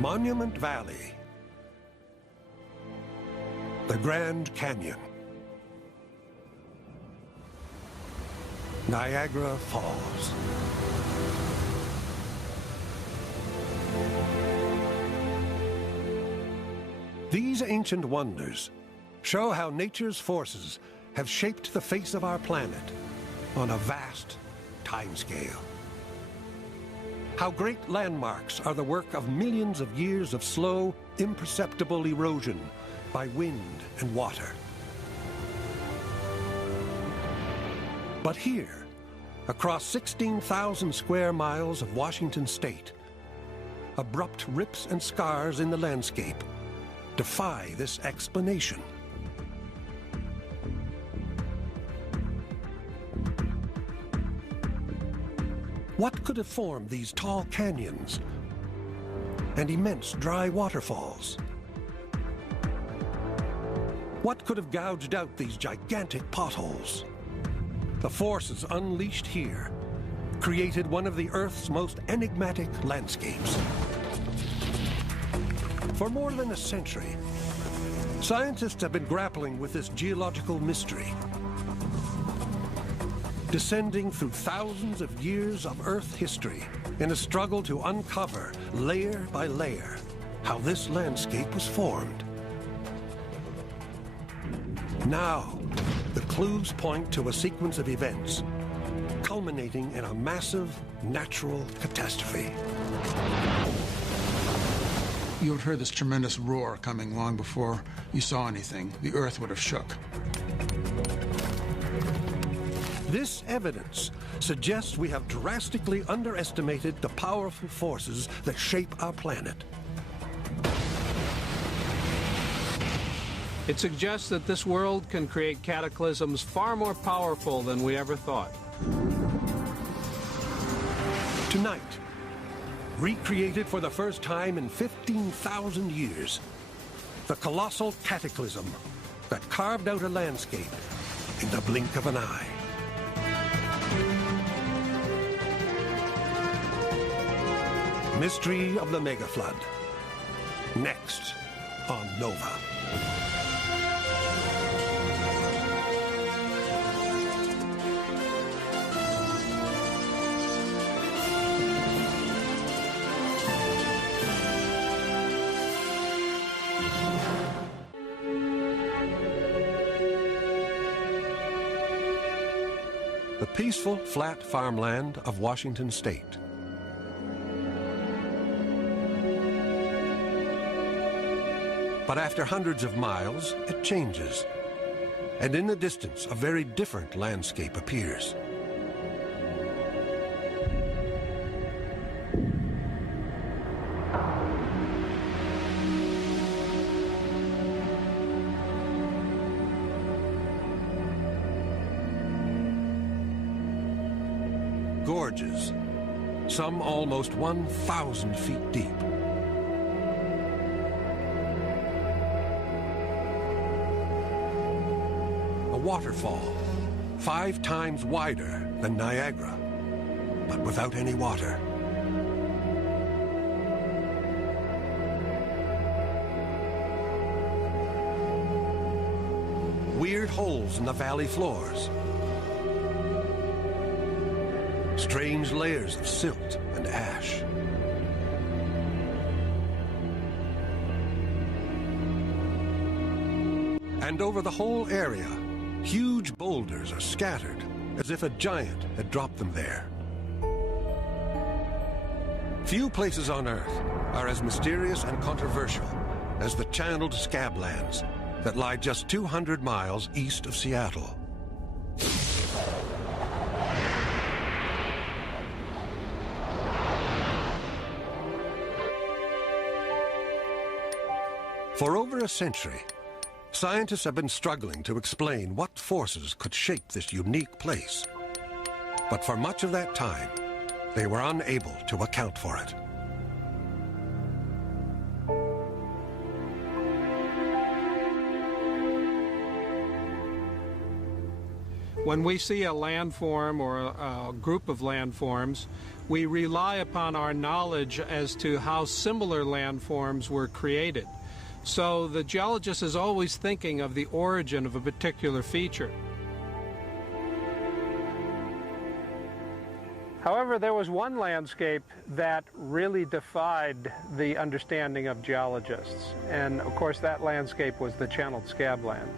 Monument Valley, the Grand Canyon, Niagara Falls. These ancient wonders show how nature's forces have shaped the face of our planet on a vast timescale. How great landmarks are the work of millions of years of slow, imperceptible erosion by wind and water. But here, across 16,000 square miles of Washington state, abrupt rips and scars in the landscape defy this explanation. What could have formed these tall canyons and immense dry waterfalls? What could have gouged out these gigantic potholes? The forces unleashed here created one of the Earth's most enigmatic landscapes. For more than a century, scientists have been grappling with this geological mystery, descending through thousands of years of Earth history in a struggle to uncover, layer by layer, how this landscape was formed. Now, the clues point to a sequence of events, culminating in a massive natural catastrophe. You would have heard this tremendous roar coming long before you saw anything. The Earth would have shook. This evidence suggests we have drastically underestimated the powerful forces that shape our planet. It suggests that this world can create cataclysms far more powerful than we ever thought. Tonight, recreated for the first time in 15,000 years, the colossal cataclysm that carved out a landscape in the blink of an eye. Mystery of the Mega Flood. Next on Nova. The peaceful, flat farmland of Washington state. But after hundreds of miles, it changes. And in the distance, a very different landscape appears. Gorges, some almost 1,000 feet deep. Waterfall, 5 times wider than Niagara, but without any water. Weird holes in the valley floors. Strange layers of silt and ash. And over the whole area, huge boulders are scattered, as if a giant had dropped them there. Few places on Earth are as mysterious and controversial as the channeled scablands that lie just 200 miles east of Seattle. For over a century, scientists have been struggling to explain what forces could shape this unique place. But for much of that time, they were unable to account for it. When we see a landform or a group of landforms, we rely upon our knowledge as to how similar landforms were created. So the geologist is always thinking of the origin of a particular feature. However, there was one landscape that really defied the understanding of geologists, and of course that landscape was the channeled scabland.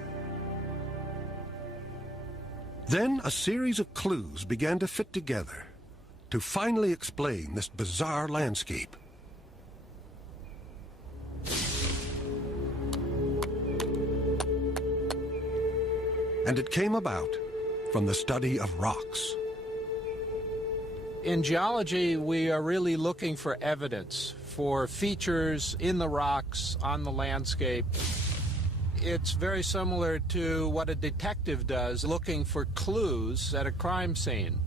Then a series of clues began to fit together to finally explain this bizarre landscape. And it came about from the study of rocks. In geology, we are really looking for evidence, for features in the rocks, on the landscape. It's very similar to what a detective does, looking for clues at a crime scene.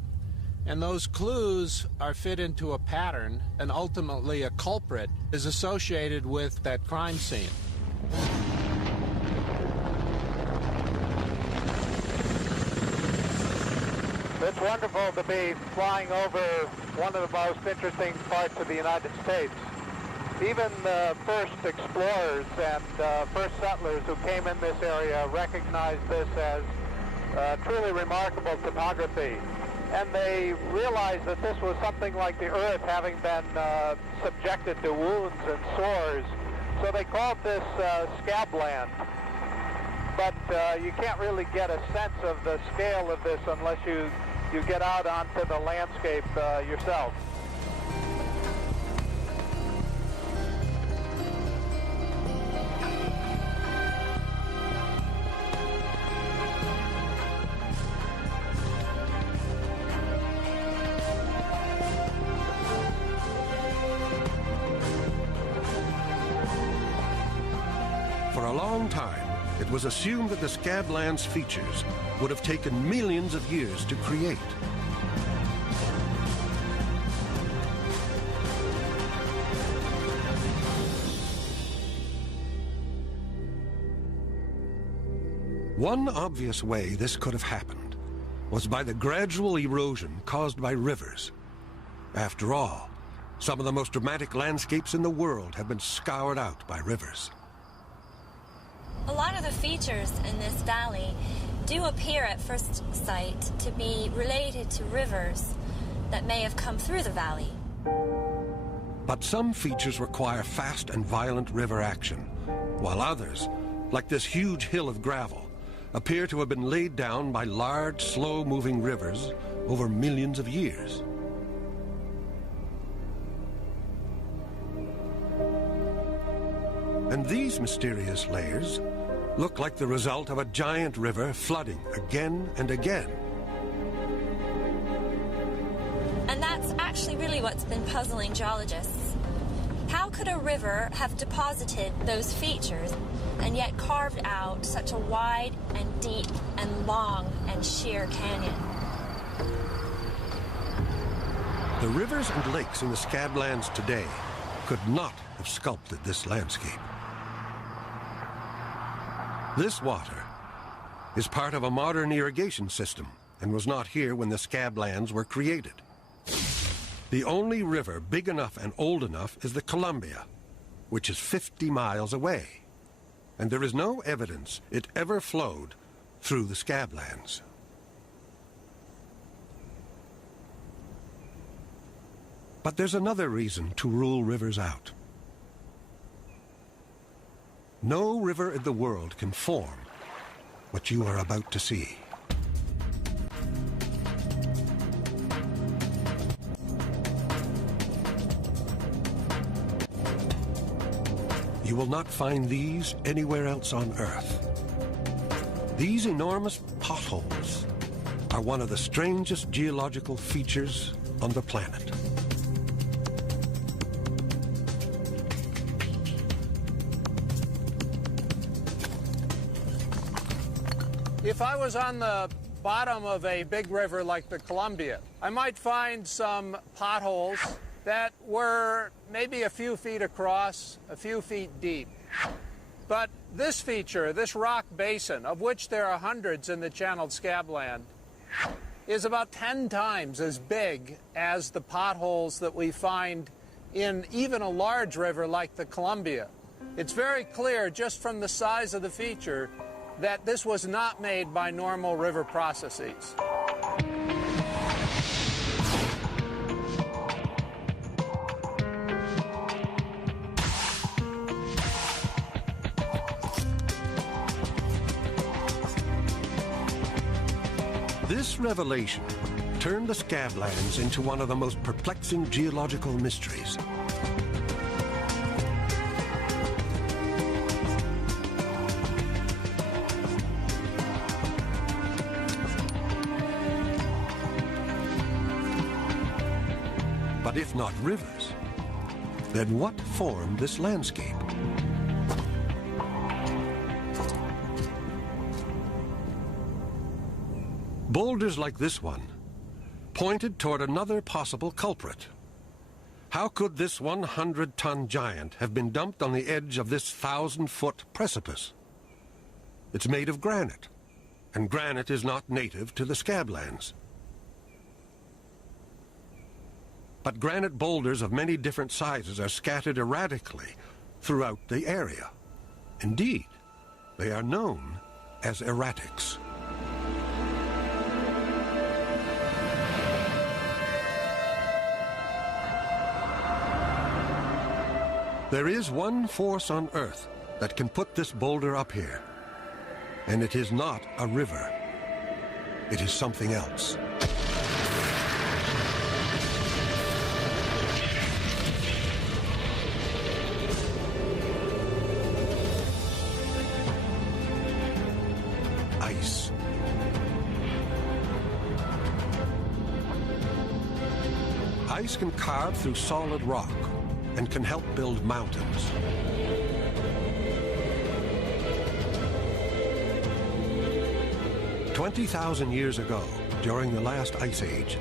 And those clues are fit into a pattern, and ultimately a culprit is associated with that crime scene. It's wonderful to be flying over one of the most interesting parts of the United States. Even the first explorers and first settlers who came in this area recognized this as truly remarkable topography. And they realized that this was something like the earth having been subjected to wounds and sores. So they called this scabland. But you can't really get a sense of the scale of this unless you get out onto the landscape yourself. For a long time, it was assumed that the scabland's features would have taken millions of years to create. One obvious way this could have happened was by the gradual erosion caused by rivers. After all, some of the most dramatic landscapes in the world have been scoured out by rivers. A lot of the features in this valley do appear at first sight to be related to rivers that may have come through the valley. But some features require fast and violent river action, while others, like this huge hill of gravel, appear to have been laid down by large, slow-moving rivers over millions of years. And these mysterious layers look like the result of a giant river flooding again and again. And that's actually really what's been puzzling geologists. How could a river have deposited those features and yet carved out such a wide and deep and long and sheer canyon? The rivers and lakes in the scablands today could not have sculpted this landscape. This water is part of a modern irrigation system and was not here when the scablands were created. The only river big enough and old enough is the Columbia, which is 50 miles away, and there is no evidence it ever flowed through the scablands. But there's another reason to rule rivers out. No river in the world can form what you are about to see. You will not find these anywhere else on Earth. These enormous potholes are one of the strangest geological features on the planet. If I was on the bottom of a big river like the Columbia, I might find some potholes that were maybe a few feet across, a few feet deep. But this feature, this rock basin, of which there are hundreds in the channeled scabland, is about 10 times as big as the potholes that we find in even a large river like the Columbia. It's very clear just from the size of the feature that this was not made by normal river processes. This revelation turned the Scablands into one of the most perplexing geological mysteries. But if not rivers, then what formed this landscape? Boulders like this one pointed toward another possible culprit. How could this 100-ton giant have been dumped on the edge of this 1,000-foot precipice? It's made of granite, and granite is not native to the Scablands. But granite boulders of many different sizes are scattered erratically throughout the area. Indeed, they are known as erratics. There is one force on Earth that can put this boulder up here, and it is not a river. It is something else. Ice. Ice can carve through solid rock and can help build mountains. "20,000 years ago, during the last ice age,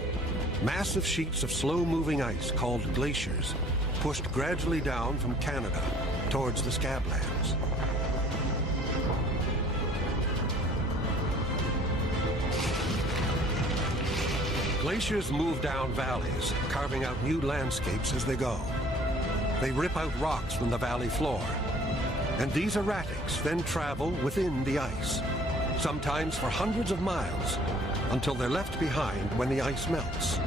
massive sheets of slow-moving ice called glaciers pushed gradually down from Canada towards the Scablands. Glaciers move down valleys, carving out new landscapes as they go. They rip out rocks from the valley floor, and these erratics then travel within the ice, sometimes for hundreds of miles, until they're left behind when the ice melts.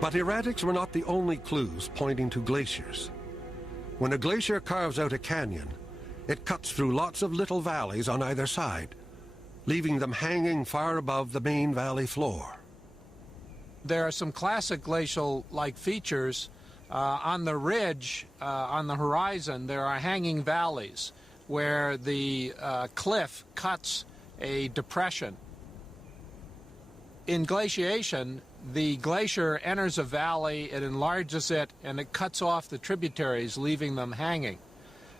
But erratics were not the only clues pointing to glaciers. When a glacier carves out a canyon, it cuts through lots of little valleys on either side, leaving them hanging far above the main valley floor. There are some classic glacial-like features. On the ridge, on the horizon, there are hanging valleys where the cliff cuts a depression. In glaciation, the glacier enters a valley, it enlarges it, and it cuts off the tributaries, leaving them hanging.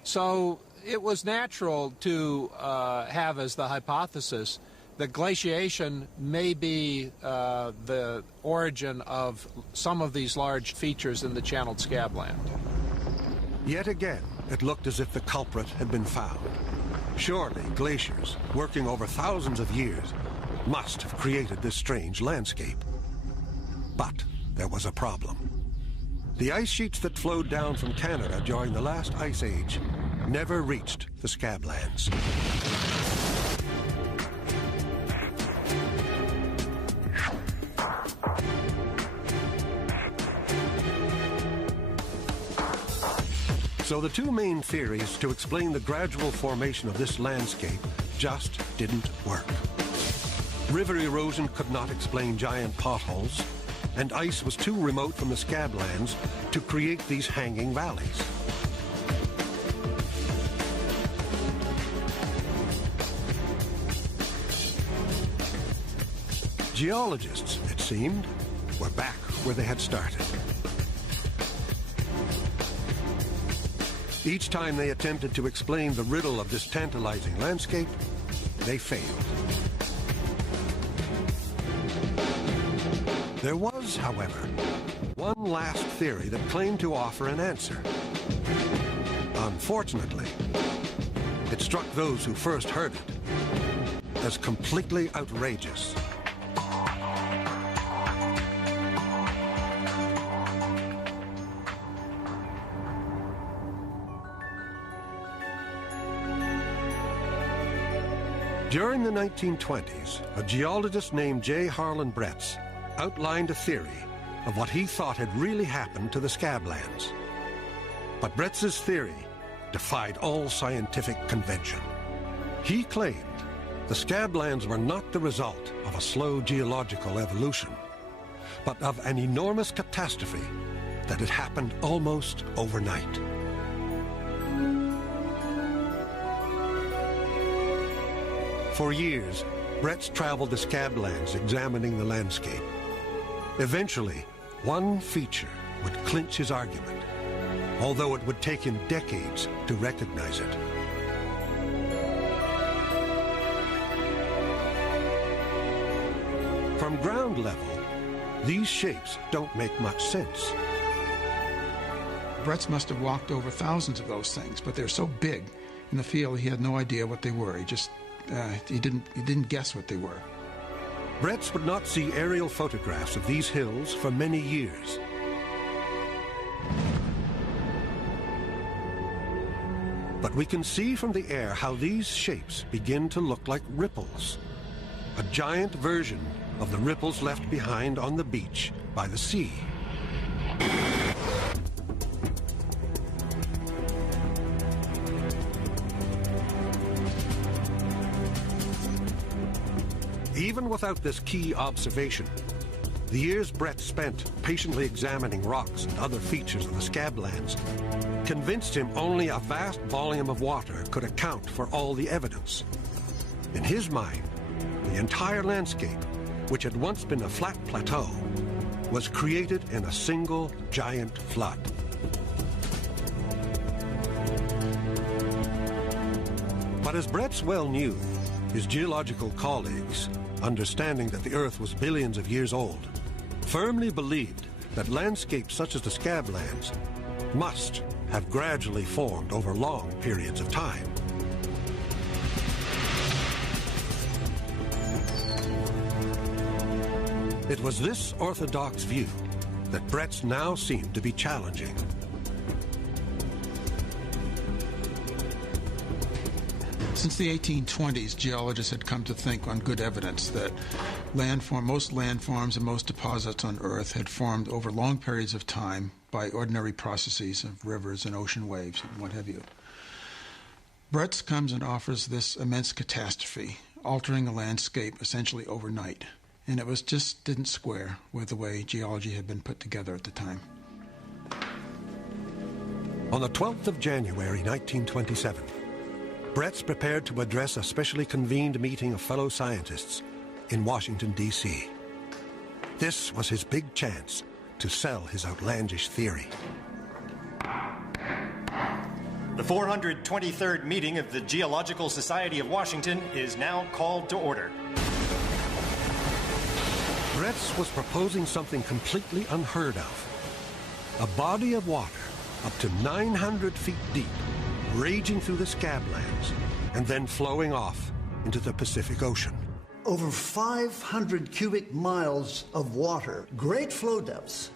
So it was natural to have as the hypothesis that glaciation may be the origin of some of these large features in the channeled Scabland. Yet again, it looked as if the culprit had been found. Surely glaciers, working over thousands of years, must have created this strange landscape. But there was a problem. The ice sheets that flowed down from Canada during the last ice age never reached the Scablands. So the two main theories to explain the gradual formation of this landscape just didn't work. River erosion could not explain giant potholes, and ice was too remote from the Scablands to create these hanging valleys. Geologists, it seemed, were back where they had started. Each time they attempted to explain the riddle of this tantalizing landscape, they failed. There was, however, one last theory that claimed to offer an answer. Unfortunately, it struck those who first heard it as completely outrageous. During the 1920s, a geologist named J. Harlan Bretz outlined a theory of what he thought had really happened to the Scablands. But Bretz's theory defied all scientific convention. He claimed the Scablands were not the result of a slow geological evolution, but of an enormous catastrophe that had happened almost overnight. For years, Bretz traveled the Scablands examining the landscape. Eventually, one feature would clinch his argument, although it would take him decades to recognize it. From ground level, these shapes don't make much sense. Bretz must have walked over thousands of those things, but they're so big in the field he had no idea what they were. He didn't guess what they were. Bretz would not see aerial photographs of these hills for many years. But we can see from the air how these shapes begin to look like ripples, a giant version of the ripples left behind on the beach by the sea. Even without this key observation, the years Bretz spent patiently examining rocks and other features of the Scablands convinced him only a vast volume of water could account for all the evidence. In his mind, the entire landscape, which had once been a flat plateau, was created in a single giant flood. But as Bretz well knew, his geological colleagues, understanding that the Earth was billions of years old, firmly believed that landscapes such as the Scablands must have gradually formed over long periods of time. It was this orthodox view that Bretz now seemed to be challenging. Since the 1820s, geologists had come to think on good evidence that most landforms and most deposits on Earth had formed over long periods of time by ordinary processes of rivers and ocean waves and what have you. Bretz comes and offers this immense catastrophe, altering the landscape essentially overnight. And it just didn't square with the way geology had been put together at the time. On the 12th of January, 1927, Bretz prepared to address a specially convened meeting of fellow scientists in Washington, D.C. This was his big chance to sell his outlandish theory. The 423rd meeting of the Geological Society of Washington is now called to order. Bretz was proposing something completely unheard of. A body of water up to 900 feet deep, raging through the Scablands, and then flowing off into the Pacific Ocean. Over 500 cubic miles of water, great flow depths.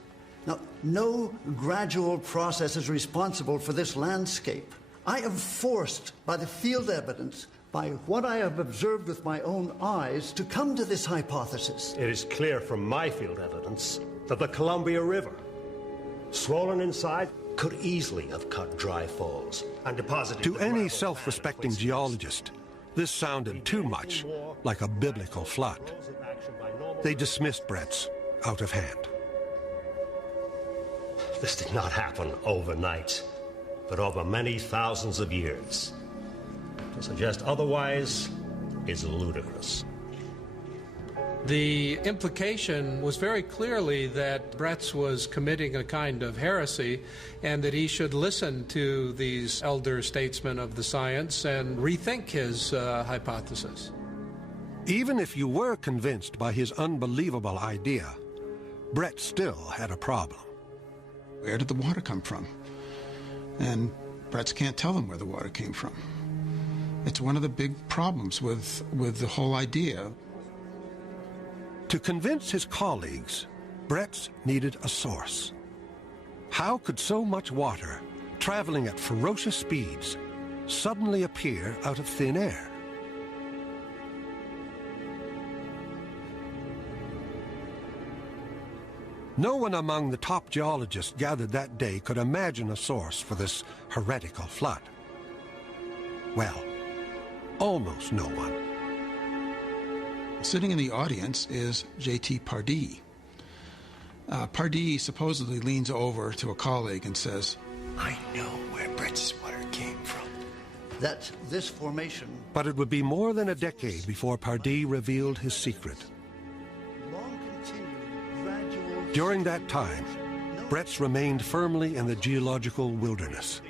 Now, no gradual process is responsible for this landscape. I am forced by the field evidence, by what I have observed with my own eyes, to come to this hypothesis. It is clear from my field evidence that the Columbia River, swollen inside, could easily have cut dry falls and deposited... To any self-respecting geologist, this sounded too much like a biblical flood. They dismissed Bretz out of hand. This did not happen overnight, but over many thousands of years. To suggest otherwise is ludicrous. The implication was very clearly that Bretz was committing a kind of heresy and that he should listen to these elder statesmen of the science and rethink his hypothesis. Even if you were convinced by his unbelievable idea, Brett still had a problem. Where did the water come from? And Bretts can't tell them where the water came from. It's one of the big problems with the whole idea. To convince his colleagues, Bretts needed a source. How could so much water, traveling at ferocious speeds, suddenly appear out of thin air? No one among the top geologists gathered that day could imagine a source for this heretical flood. Well, almost no one. Sitting in the audience is J.T. Pardee. Pardee supposedly leans over to a colleague and says, I know where Brett's water came from. That this formation... But it would be more than a decade before Pardee revealed his secret. During that time, Bretts remained firmly in the geological wilderness.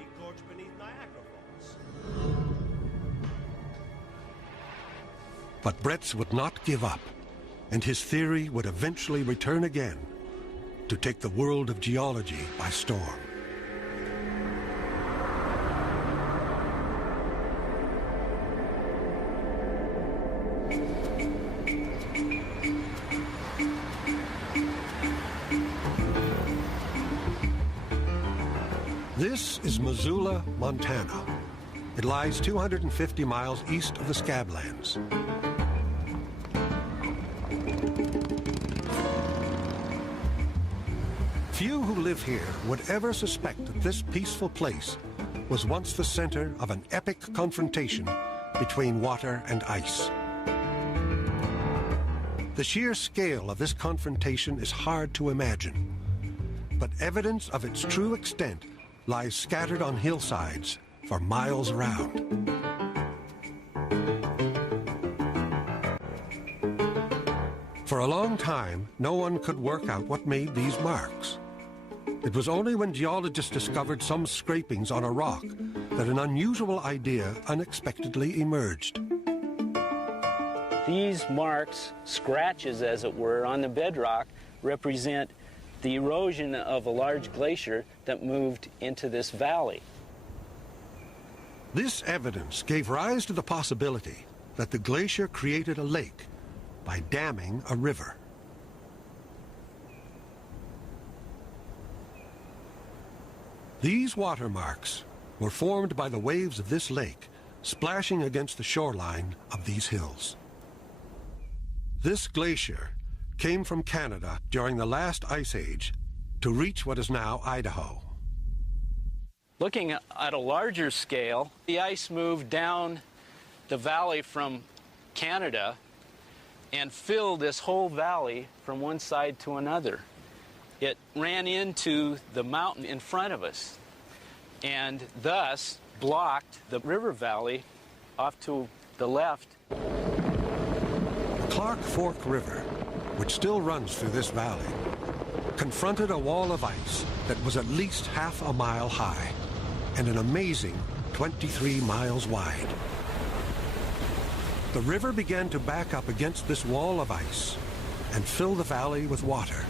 But Bretts would not give up, and his theory would eventually return again to take the world of geology by storm. This is Missoula, Montana. It lies 250 miles east of the Scablands. Few who live here would ever suspect that this peaceful place was once the center of an epic confrontation between water and ice. The sheer scale of this confrontation is hard to imagine, but evidence of its true extent lies scattered on hillsides for miles around. For a long time, no one could work out what made these marks. It was only when geologists discovered some scrapings on a rock that an unusual idea unexpectedly emerged. These marks, scratches as it were, on the bedrock represent the erosion of a large glacier that moved into this valley. This evidence gave rise to the possibility that the glacier created a lake by damming a river. These watermarks were formed by the waves of this lake splashing against the shoreline of these hills. This glacier came from Canada during the last ice age to reach what is now Idaho. Looking at a larger scale, the ice moved down the valley from Canada and filled this whole valley from one side to another. It ran into the mountain in front of us and thus blocked the river valley off to the left. The Clark Fork River, which still runs through this valley, confronted a wall of ice that was at least half a mile high and an amazing 23 miles wide. The river began to back up against this wall of ice and fill the valley with water.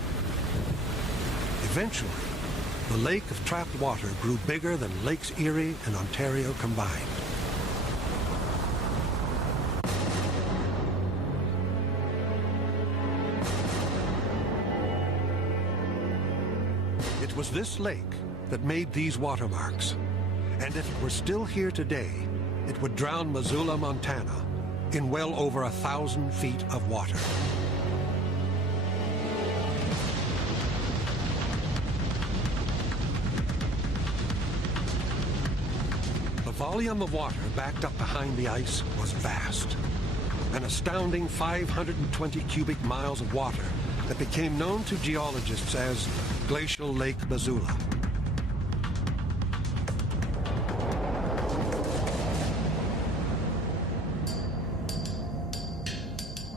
Eventually, the lake of trapped water grew bigger than Lakes Erie and Ontario combined. It was this lake that made these watermarks, and if it were still here today, it would drown Missoula, Montana, in well over 1,000 feet of water. The volume of water backed up behind the ice was vast, an astounding 520 cubic miles of water that became known to geologists as Glacial Lake Missoula.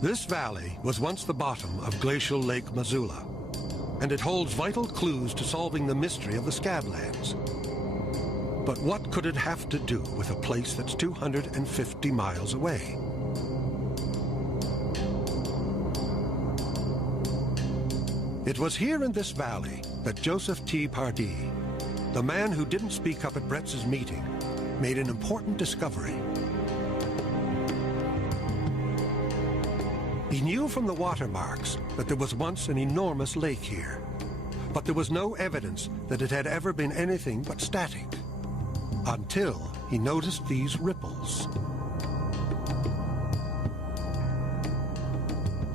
This valley was once the bottom of Glacial Lake Missoula, and it holds vital clues to solving the mystery of the Scablands. But what could it have to do with a place that's 250 miles It was here in this valley that Joseph T. Pardee, the man who didn't speak up at Bretz's meeting, made an important discovery. He knew from the watermarks that there was once an enormous lake here, but there was no evidence that it had ever been anything but static, until he noticed these ripples.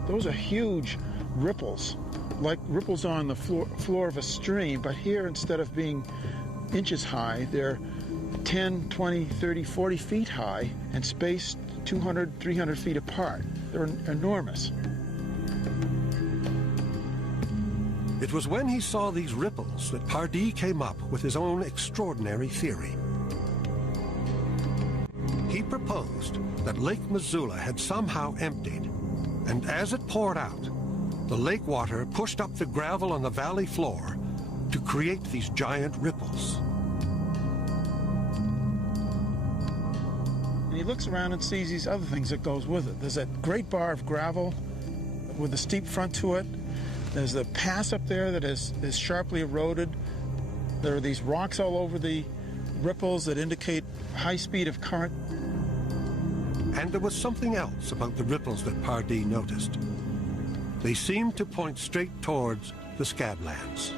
Those are huge ripples, like ripples on the floor of a stream, but here, instead of being inches high, they're 10, 20, 30, 40 feet high and spaced 200, 300 feet apart. They're enormous. It was when he saw these ripples that Pardee came up with his own extraordinary theory. He proposed that Lake Missoula had somehow emptied, and as it poured out, the lake water pushed up the gravel on the valley floor to create these giant ripples. And he looks around and sees these other things that goes with it. There's that great bar of gravel with a steep front to it. There's the pass up there that is sharply eroded. There are these rocks all over the ripples that indicate high speed of current. And there was something else about the ripples that Pardee noticed. They seemed to point straight towards the Scablands.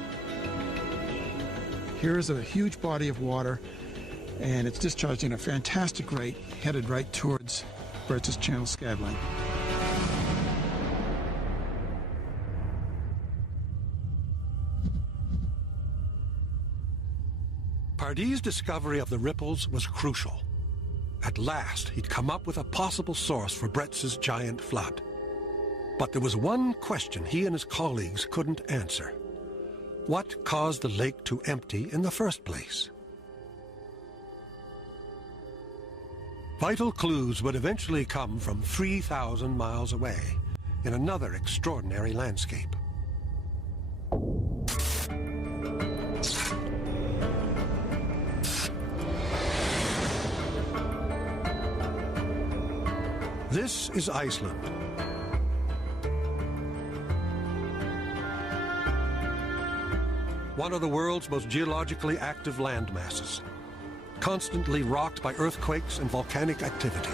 Here is a huge body of water, and it's discharging at a fantastic rate, headed right towards Bretz's Channel Scabland. Pardee's discovery of the ripples was crucial. At last, he'd come up with a possible source for Bretz's giant flood. But there was one question he and his colleagues couldn't answer. What caused the lake to empty in the first place? Vital clues would eventually come from 3,000 miles away, in another extraordinary landscape. This is Iceland. One of the world's most geologically active land masses, constantly rocked by earthquakes and volcanic activity.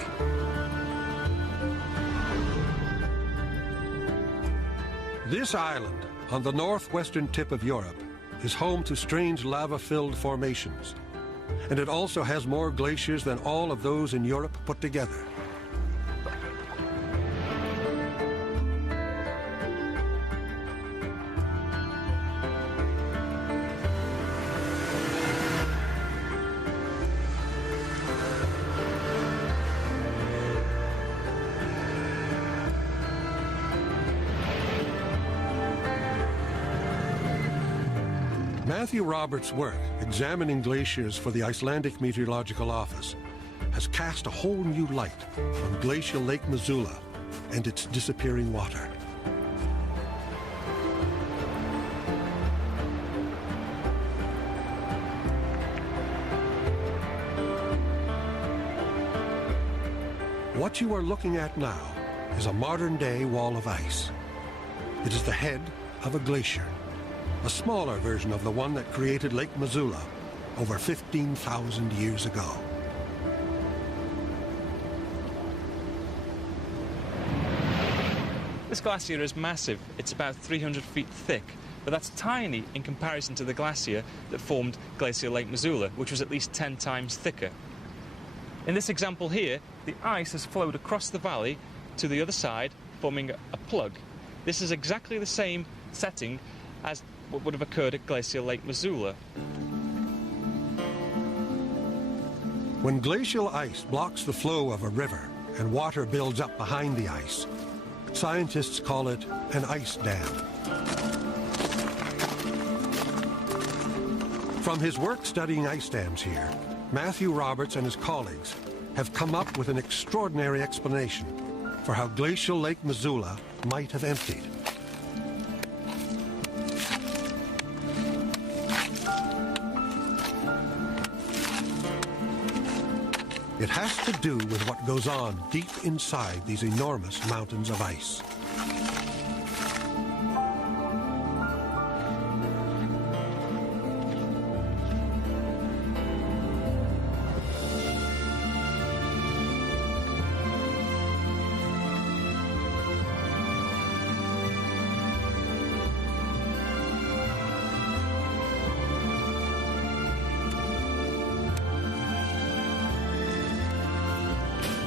This island, on the northwestern tip of Europe, is home to strange lava-filled formations, and it also has more glaciers than all of those in Europe put together. Matthew Roberts' work examining glaciers for the Icelandic Meteorological Office has cast a whole new light on glacial Lake Missoula and its disappearing water. What you are looking at now is a modern-day wall of ice. It is the head of a glacier, a smaller version of the one that created Lake Missoula over 15,000 years ago. This glacier is massive. It's about 300 feet thick, but that's tiny in comparison to the glacier that formed Glacial Lake Missoula, which was at least 10 times thicker. In this example here, the ice has flowed across the valley to the other side, forming a plug. This is exactly the same setting as what would have occurred at Glacial Lake Missoula. When glacial ice blocks the flow of a river and water builds up behind the ice, scientists call it an ice dam. From his work studying ice dams here, Matthew Roberts and his colleagues have come up with an extraordinary explanation for how Glacial Lake Missoula might have emptied. It has to do with what goes on deep inside these enormous mountains of ice.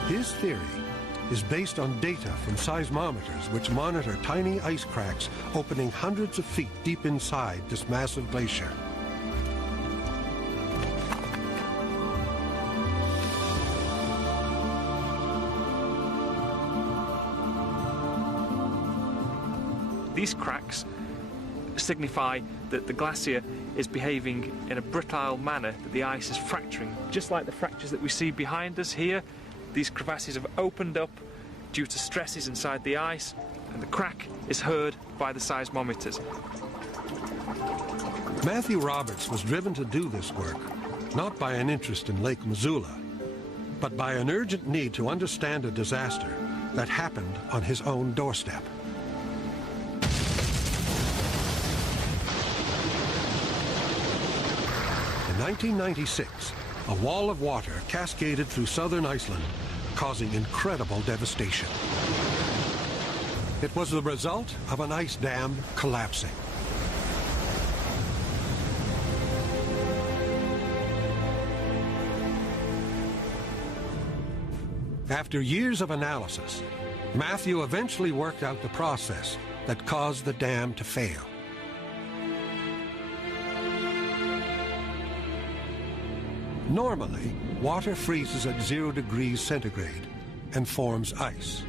His theory is based on data from seismometers which monitor tiny ice cracks opening hundreds of feet deep inside this massive glacier. These cracks signify that the glacier is behaving in a brittle manner, that the ice is fracturing. Just like the fractures that we see behind us here, these crevasses have opened up due to stresses inside the ice, and the crack is heard by the seismometers. Matthew Roberts was driven to do this work, not by an interest in Lake Missoula, but by an urgent need to understand a disaster that happened on his own doorstep. In 1996, a wall of water cascaded through southern Iceland, causing incredible devastation. It was the result of an ice dam collapsing. After years of analysis, Matthew eventually worked out the process that caused the dam to fail. Normally, water freezes at 0 degrees centigrade and forms ice.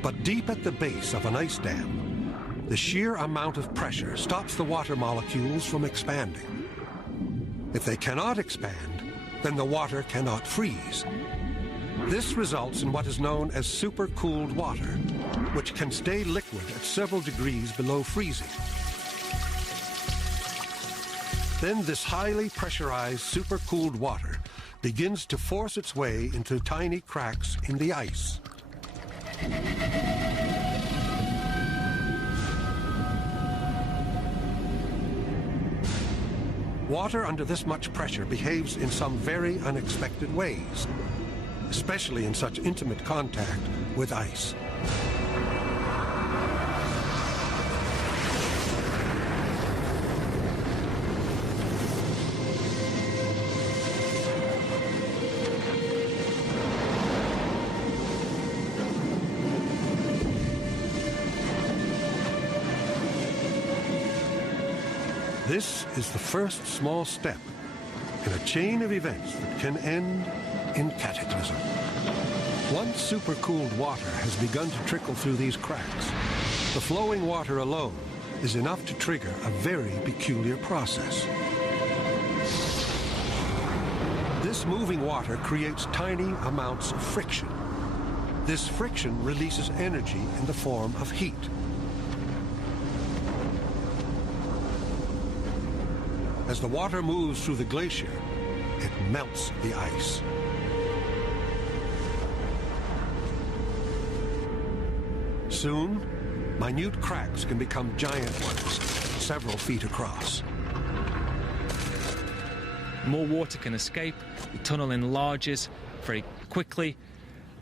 But deep at the base of an ice dam, the sheer amount of pressure stops the water molecules from expanding. If they cannot expand, then the water cannot freeze. This results in what is known as supercooled water, which can stay liquid at several degrees below freezing. Then this highly pressurized supercooled water begins to force its way into tiny cracks in the ice. Water under this much pressure behaves in some very unexpected ways, especially in such intimate contact with ice. This is the first small step in a chain of events that can end in cataclysm. Once supercooled water has begun to trickle through these cracks, the flowing water alone is enough to trigger a very peculiar process. This moving water creates tiny amounts of friction. This friction releases energy in the form of heat. As the water moves through the glacier, it melts the ice. Soon, minute cracks can become giant ones, several feet across. More water can escape, the tunnel enlarges very quickly,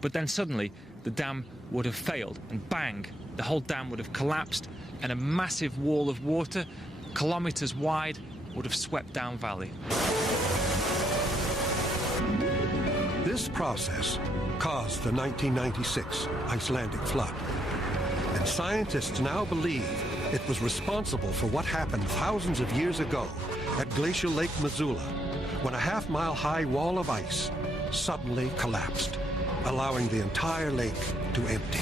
but then suddenly the dam would have failed, and bang, the whole dam would have collapsed, and a massive wall of water, kilometers wide, would have swept down valley. This process caused the 1996 Icelandic flood, and scientists now believe it was responsible for what happened thousands of years ago at Glacial Lake Missoula, when a half-mile-high wall of ice suddenly collapsed, allowing the entire lake to empty.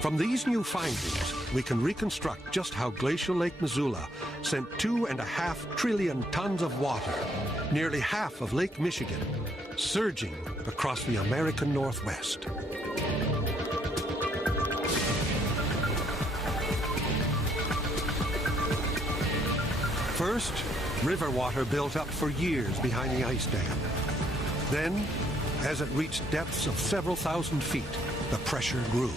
From these new findings, we can reconstruct just how Glacial Lake Missoula sent 2.5 trillion tons of water, nearly half of Lake Michigan, surging across the American Northwest. First, river water built up for years behind the ice dam. Then, as it reached depths of several thousand feet, the pressure grew,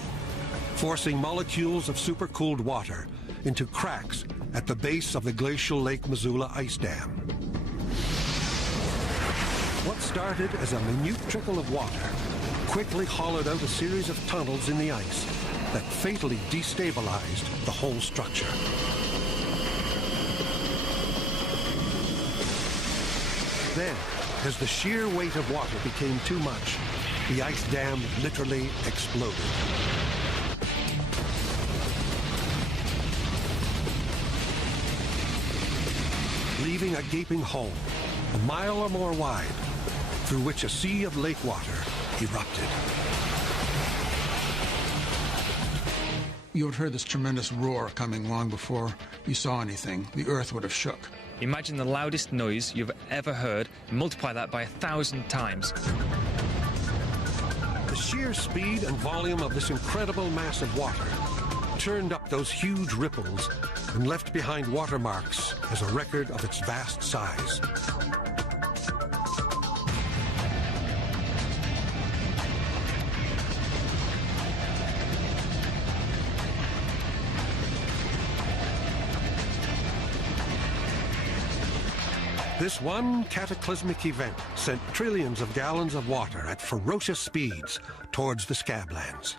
forcing molecules of supercooled water into cracks at the base of the Glacial Lake Missoula ice dam. What started as a minute trickle of water quickly hollowed out a series of tunnels in the ice that fatally destabilized the whole structure. Then, as the sheer weight of water became too much, the ice dam literally exploded. Leaving a gaping hole, a mile or more wide, through which a sea of lake water erupted. You would have heard this tremendous roar coming long before you saw anything. The earth would have shook. Imagine the loudest noise you've ever heard and multiply that by 1,000 times. The sheer speed and volume of this incredible mass of water churned up those huge ripples and left behind watermarks as a record of its vast size. This one cataclysmic event sent trillions of gallons of water at ferocious speeds towards the Scablands.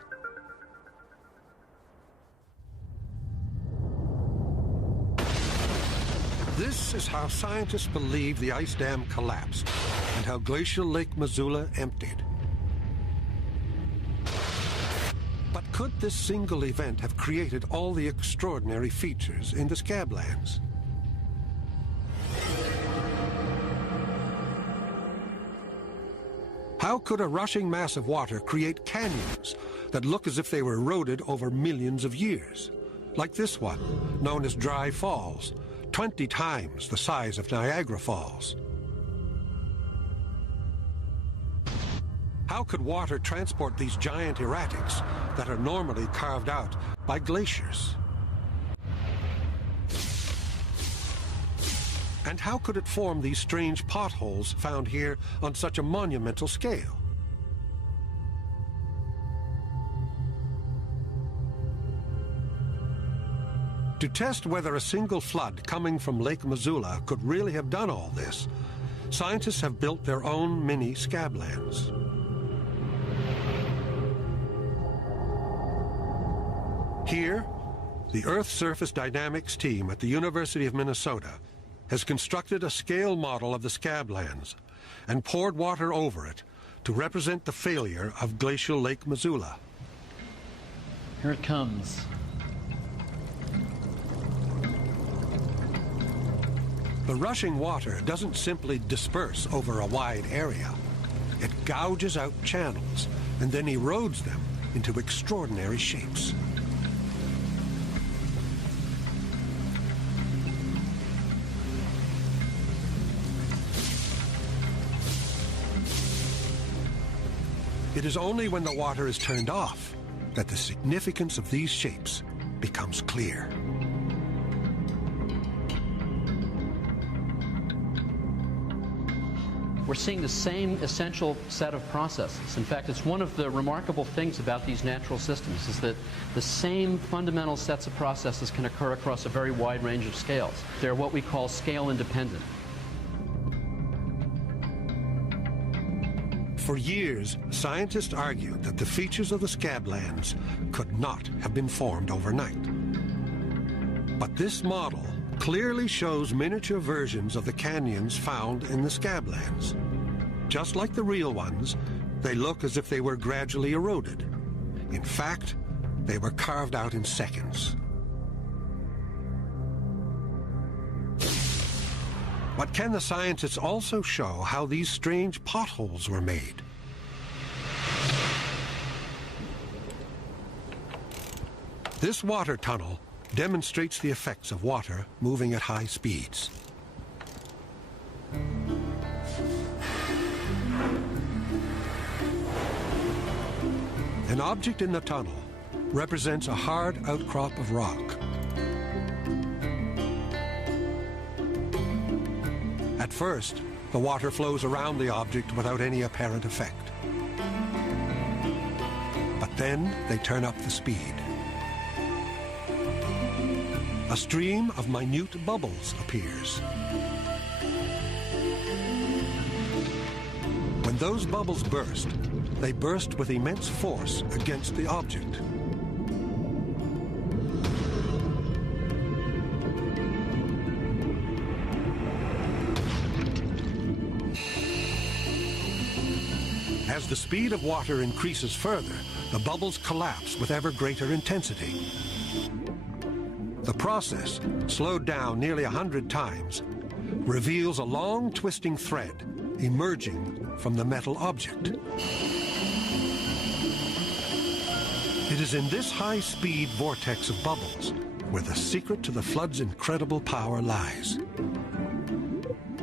This is how scientists believe the ice dam collapsed and how glacial Lake Missoula emptied. But could this single event have created all the extraordinary features in the Scablands? How could a rushing mass of water create canyons that look as if they were eroded over millions of years? Like this one, known as Dry Falls, 20 times the size of Niagara Falls. How could water transport these giant erratics that are normally carved out by glaciers? And how could it form these strange potholes found here on such a monumental scale? To test whether a single flood coming from Lake Missoula could really have done all this, scientists have built their own mini Scablands. Here, the Earth Surface Dynamics team at the University of Minnesota has constructed a scale model of the Scablands and poured water over it to represent the failure of glacial Lake Missoula. Here it comes. The rushing water doesn't simply disperse over a wide area. It gouges out channels and then erodes them into extraordinary shapes. It is only when the water is turned off that the significance of these shapes becomes clear. We're seeing the same essential set of processes. In fact, it's one of the remarkable things about these natural systems is that the same fundamental sets of processes can occur across a very wide range of scales. They're what we call scale independent. For years, scientists argued that the features of the Scablands could not have been formed overnight. But this model clearly shows miniature versions of the canyons found in the Scablands. Just like the real ones, they look as if they were gradually eroded. In fact, they were carved out in seconds. But can the scientists also show how these strange potholes were made? This water tunnel demonstrates the effects of water moving at high speeds. An object in the tunnel represents a hard outcrop of rock. At first, the water flows around the object without any apparent effect. But then they turn up the speed. A stream of minute bubbles appears. When those bubbles burst, they burst with immense force against the object. As the speed of water increases further, the bubbles collapse with ever greater intensity. The process, slowed down nearly 100 times, reveals a long twisting thread emerging from the metal object. It is in this high-speed vortex of bubbles where the secret to the flood's incredible power lies.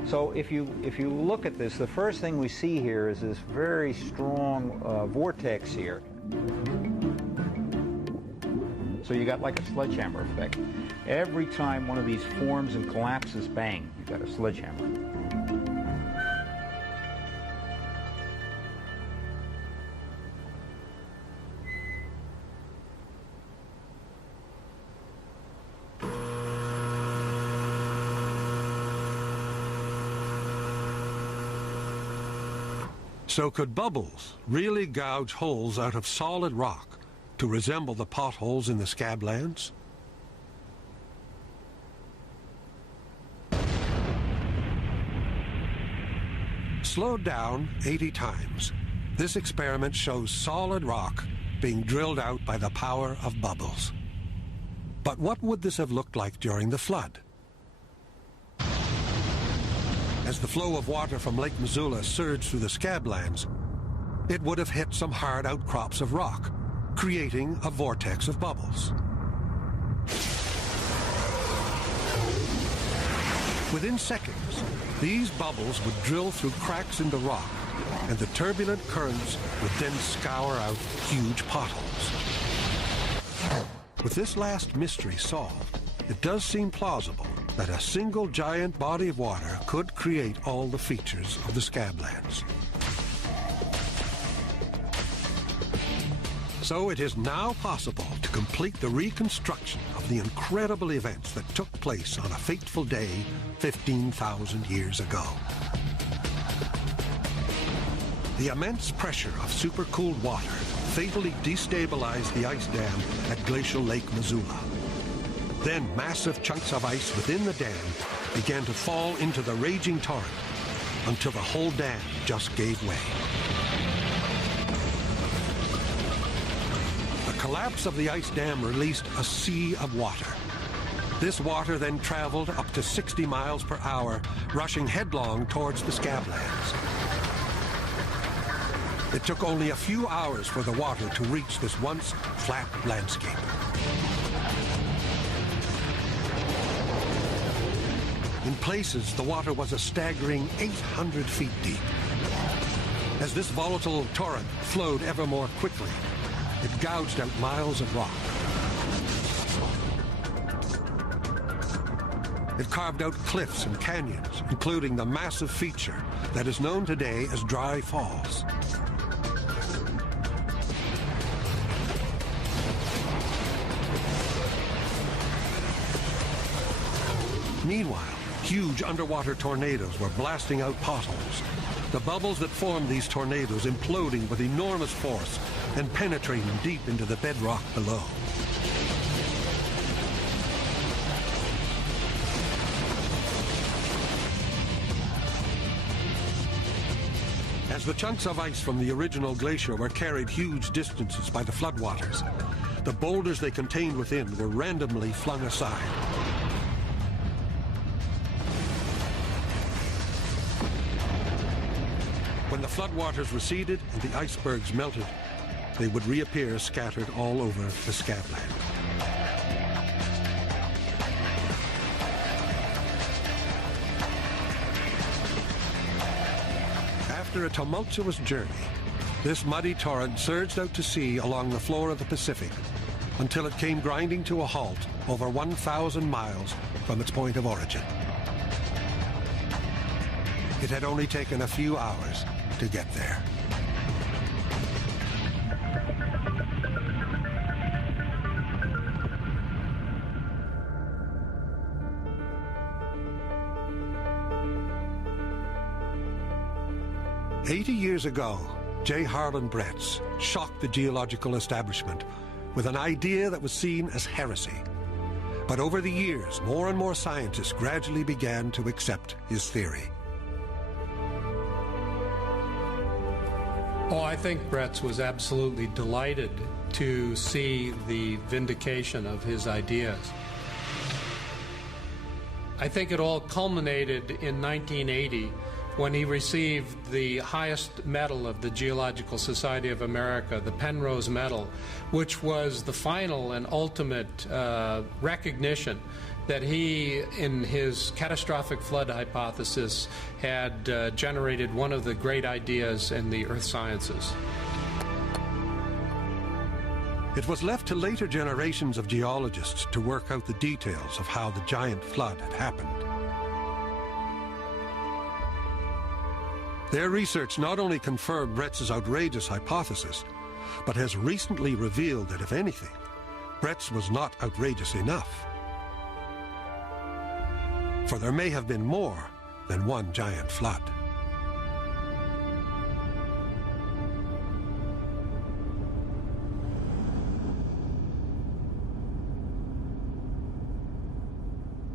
So if you look at this, the first thing we see here is this very strong vortex here. So you got like a sledgehammer effect. Every time one of these forms and collapses, bang, you got a sledgehammer. So could bubbles really gouge holes out of solid rock to resemble the potholes in the Scablands? Slowed down 80 times, this experiment shows solid rock being drilled out by the power of bubbles. But what would this have looked like during the flood? As the flow of water from Lake Missoula surged through the Scablands, it would have hit some hard outcrops of rock, creating a vortex of bubbles. Within seconds, these bubbles would drill through cracks in the rock, and the turbulent currents would then scour out huge potholes. With this last mystery solved, it does seem plausible that a single giant body of water could create all the features of the Scablands. So it is now possible to complete the reconstruction of the incredible events that took place on a fateful day 15,000 years ago. The immense pressure of supercooled water fatally destabilized the ice dam at Glacial Lake Missoula. Then massive chunks of ice within the dam began to fall into the raging torrent until the whole dam just gave way. The collapse of the ice dam released a sea of water. This water then traveled up to 60 miles per hour, rushing headlong towards the Scablands. It took only a few hours for the water to reach this once flat landscape. In places, the water was a staggering 800 feet deep. As this volatile torrent flowed ever more quickly, it gouged out miles of rock. It carved out cliffs and canyons, including the massive feature that is known today as Dry Falls. Meanwhile, huge underwater tornadoes were blasting out potholes. The bubbles that formed these tornadoes imploding with enormous force and penetrating deep into the bedrock below. As the chunks of ice from the original glacier were carried huge distances by the floodwaters, the boulders they contained within were randomly flung aside. When the floodwaters receded and the icebergs melted, they would reappear scattered all over the Scabland. After a tumultuous journey, this muddy torrent surged out to sea along the floor of the Pacific until it came grinding to a halt over 1,000 miles from its point of origin. It had only taken a few hours to get there. "80 years ago, J. Harlan Bretz shocked the geological establishment with an idea that was seen as heresy. But over the years, more and more scientists gradually began to accept his theory. Oh, I think Bretz was absolutely delighted to see the vindication of his ideas. I think it all culminated in 1980 when he received the highest medal of the Geological Society of America, the Penrose Medal, which was the final and ultimate recognition that he, in his catastrophic flood hypothesis, had generated one of the great ideas in the earth sciences. It was left to later generations of geologists to work out the details of how the giant flood had happened. Their research not only confirmed Bretz's outrageous hypothesis, but has recently revealed that, if anything, Bretz was not outrageous enough. For there may have been more than one giant flood.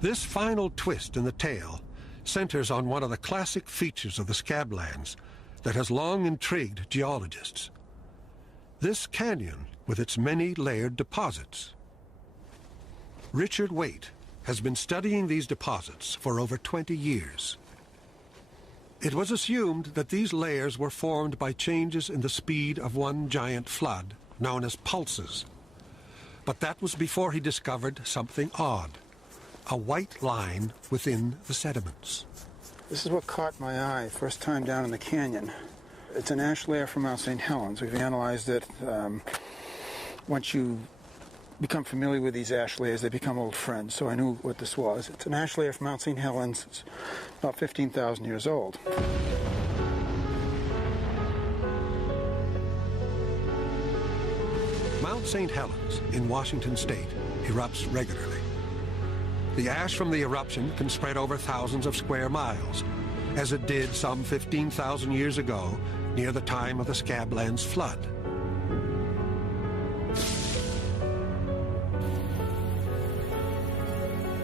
This final twist in the tale centers on one of the classic features of the Scablands that has long intrigued geologists. This canyon with its many layered deposits. Richard Waite has been studying these deposits for over 20 years. It was assumed that these layers were formed by changes in the speed of one giant flood, known as pulses. But that was before he discovered something odd, a white line within the sediments. This is what caught my eye first time down in the canyon. It's an ash layer from Mount St. Helens. We've analyzed it. Once you become familiar with these ash layers, they become old friends, so I knew what this was. It's an ash layer from Mount St. Helens. It's about 15,000 years old. Mount St. Helens in Washington state erupts regularly. The ash from the eruption can spread over thousands of square miles, as it did some 15,000 years ago near the time of the Scablands flood.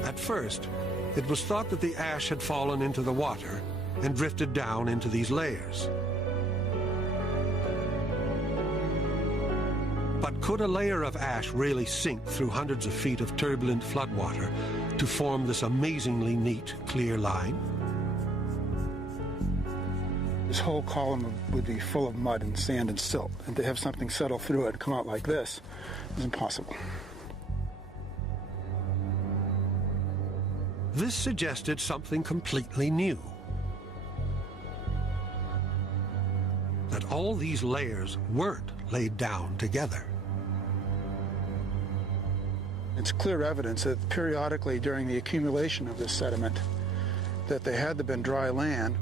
At first, it was thought that the ash had fallen into the water and drifted down into these layers. But could a layer of ash really sink through hundreds of feet of turbulent floodwater to form this amazingly neat, clear line? This whole column would be full of mud and sand and silt, and to have something settle through it and come out like this is impossible. This suggested something completely new. That all these layers weren't laid down together. It's clear evidence that periodically during the accumulation of this sediment that there had to been dry land.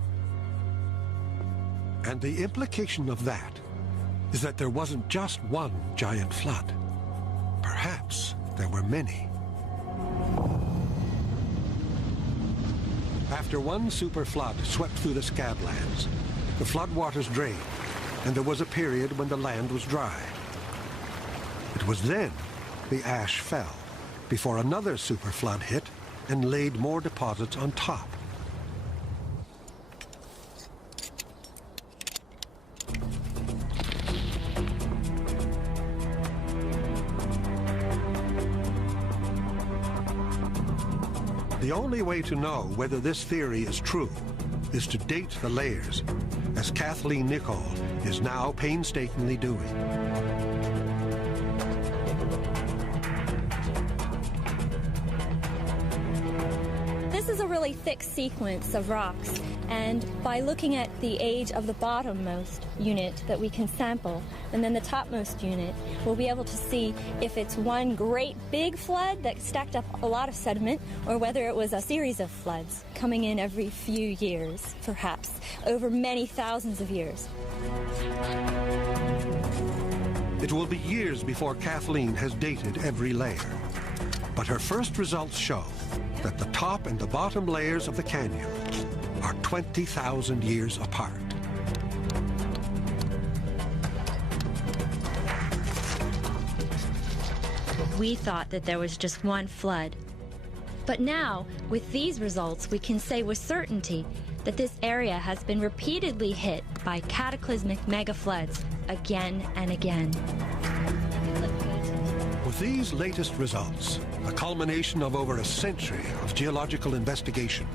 And the implication of that is that there wasn't just one giant flood. Perhaps there were many. After one super flood swept through the Scablands, the floodwaters drained, and there was a period when the land was dry. It was then the ash fell, before another super flood hit and laid more deposits on top. The only way to know whether this theory is true is to date the layers, as Kathleen Nichol is now painstakingly doing. This is a really thick sequence of rocks, and by looking at the age of the bottommost unit that we can sample, and then the topmost unit, we'll be able to see if it's one great big flood that stacked up a lot of sediment, or whether it was a series of floods coming in every few years, perhaps, over many thousands of years. It will be years before Kathleen has dated every layer, but her first results show that the top and the bottom layers of the canyon are 20,000 years apart. We thought that there was just one flood. But now, with these results, we can say with certainty that this area has been repeatedly hit by cataclysmic megafloods again and again. With these latest results, the culmination of over a century of geological investigation,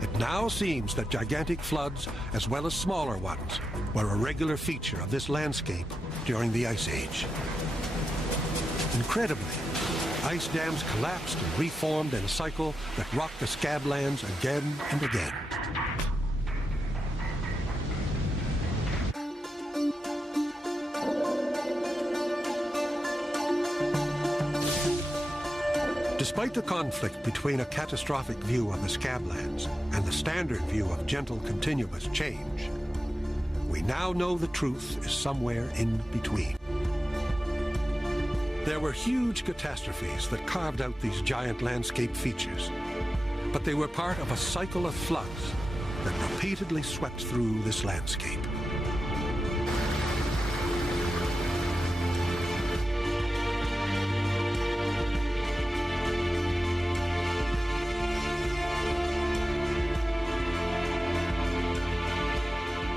it now seems that gigantic floods, as well as smaller ones, were a regular feature of this landscape during the Ice Age. Incredibly, ice dams collapsed and reformed in a cycle that rocked the Scablands again and again. Despite the conflict between a catastrophic view of the Scablands and the standard view of gentle, continuous change, we now know the truth is somewhere in between. There were huge catastrophes that carved out these giant landscape features, but they were part of a cycle of floods that repeatedly swept through this landscape.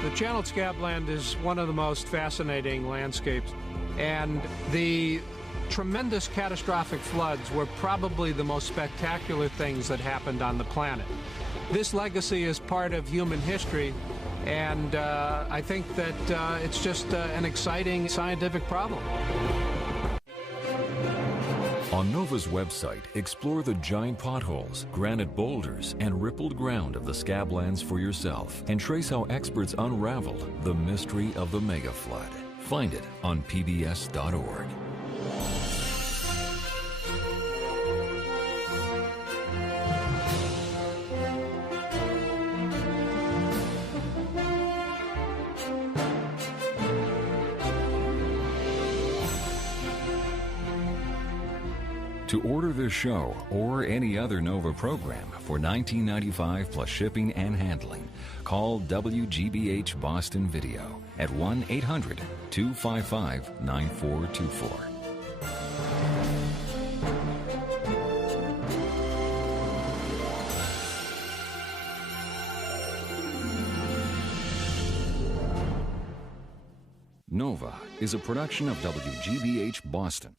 The Channeled Scabland is one of the most fascinating landscapes, and the tremendous catastrophic floods were probably the most spectacular things that happened on the planet. This legacy is part of human history, and I think that it's just an exciting scientific problem. On NOVA's website, explore the giant potholes, granite boulders, and rippled ground of the Scablands for yourself, and trace how experts unraveled the mystery of the megaflood. Find it on pbs.org. To order this show or any other NOVA program for $19.95 plus shipping and handling, call WGBH Boston Video at 1-800-255-9424. NOVA is a production of WGBH Boston.